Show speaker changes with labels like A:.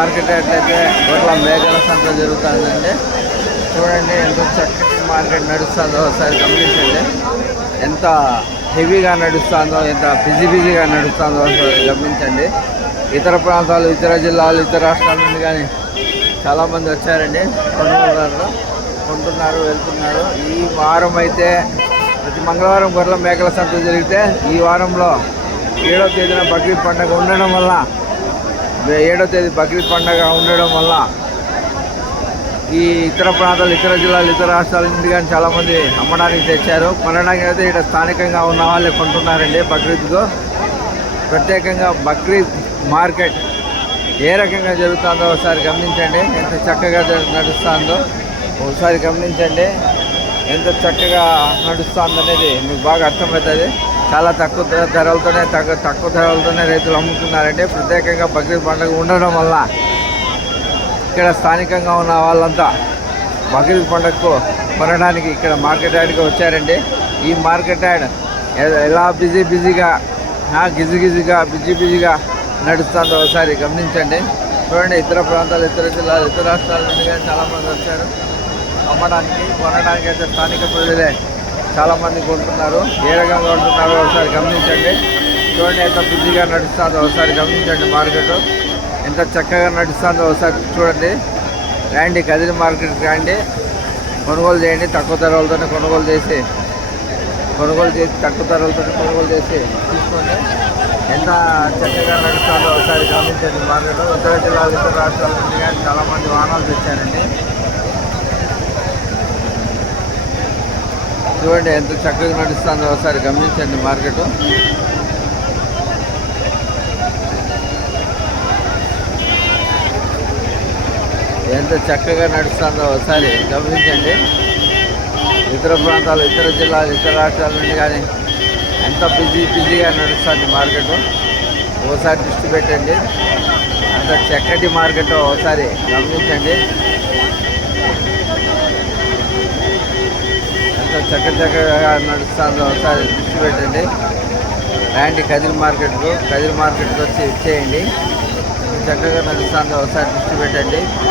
A: Market ఎట్లయితే గొర్రెల మేకల సంత జరుగుతుందండి. చూడండి ఎంత చక్కటి మార్కెట్ నడుస్తుందో ఒకసారి గమనించండి. ఎంత హెవీగా నడుస్తుందో ఎంత బిజీ బిజీగా నడుస్తుందో ఒకసారి గమనించండి. ఇతర ప్రాంతాలు ఇతర జిల్లాలు ఇతర రాష్ట్రాల నుండి కానీ చాలామంది వచ్చారండి. కొనుగోలుదారులు కొంటున్నారు వెళ్తున్నారు. ఈ వారం అయితే ప్రతి మంగళవారం గొర్రెల మేకల సంత జరిగితే ఈ వారంలో ఏడో తేదీన బక్రీద్ పండుగ ఉండడం వల్ల ఏడో తేదీ బక్రీద్ పండగ ఉండడం వల్ల ఈ ఇతర ప్రాంతాలు ఇతర జిల్లాలు ఇతర రాష్ట్రాల నుండి కానీ చాలామంది అమ్మడానికి తెచ్చారు. కొనడానికి అయితే ఇక్కడ స్థానికంగా ఉన్న వాళ్ళే కొంటున్నారండి బక్రీద్కు. ప్రత్యేకంగా బక్రీద్ మార్కెట్ ఏ రకంగా జరుగుతుందో ఒకసారి గమనించండి. ఎంత చక్కగా నడుస్తుందో ఒకసారి గమనించండి. ఎంత చక్కగా నడుస్తుందనేది మీకు బాగా అర్థమవుతుంది. చాలా తక్కువ ధరలతోనే తక్కువ తక్కువ ధరలతోనే రైతులు అమ్ముతున్నారండి ప్రత్యేకంగా బక్రీద్ పండుగ ఉండడం వల్ల ఇక్కడ స్థానికంగా ఉన్న వాళ్ళంతా బక్రీద్ పండుగకు కొనడానికి ఇక్కడ మార్కెట్ యార్డ్కి వచ్చారండి. ఈ మార్కెట్ యార్డ్ ఎలా బిజీ బిజీగా గిజిగిజిగా బిజీ బిజీగా నడుస్తుందో ఒకసారి గమనించండి. చూడండి ఇతర ప్రాంతాలు ఇతర జిల్లాలు ఇతర రాష్ట్రాల నుండి కానీ చాలామంది వచ్చారు. అమ్మడానికి కొనడానికి అయితే స్థానిక ప్రజలే చాలామంది కొంటున్నారు. ఏ రకంగా ఉంటున్నారో ఒకసారి గమనించండి. చూడండి ఎంత బిజీగా నడుస్తుందో ఒకసారి గమనించండి మార్కెట్. ఎంత చక్కగా నడుస్తుందో ఒకసారి చూడండి. రండి కదిరి మార్కెట్కి రండి. కొనుగోలు చేయండి తక్కువ ధరలతోనే కొనుగోలు చేసి కొనుగోలు చేసి తక్కువ ధరలతో కొనుగోలు చేసి తీసుకోండి. ఎంత చక్కగా నడుస్తుందో ఒకసారి గమనించండి మార్కెట్. ఉత్తర జిల్లాలు ఇతర రాష్ట్రాల నుండి కానీ చాలామంది వాహనాలు తెచ్చారండి. చూడండి ఎంత చక్కగా నడుస్తుందో ఒకసారి గమనించండి మార్కెట్. ఎంత చక్కగా నడుస్తుందో ఒకసారి గమనించండి. ఇతర ప్రాంతాలు ఇతర జిల్లాలు ఇతర రాష్ట్రాల నుండి కానీ ఎంత బిజీ బిజీగా నడుస్తుంది మార్కెట్. ఒకసారి దృష్టి పెట్టండి. అంత చక్కటి మార్కెట్ ఒకసారి గమనించండి. చక్క చక్కగా నడుస్తుందో ఒకసారి దృష్టి పెట్టండి. రండి కదిరి మార్కెట్కు కదిరి మార్కెట్కి వచ్చి ఇచ్చేయండి. చక్కగా నడుస్తాను ఒకసారి దృష్టి పెట్టండి.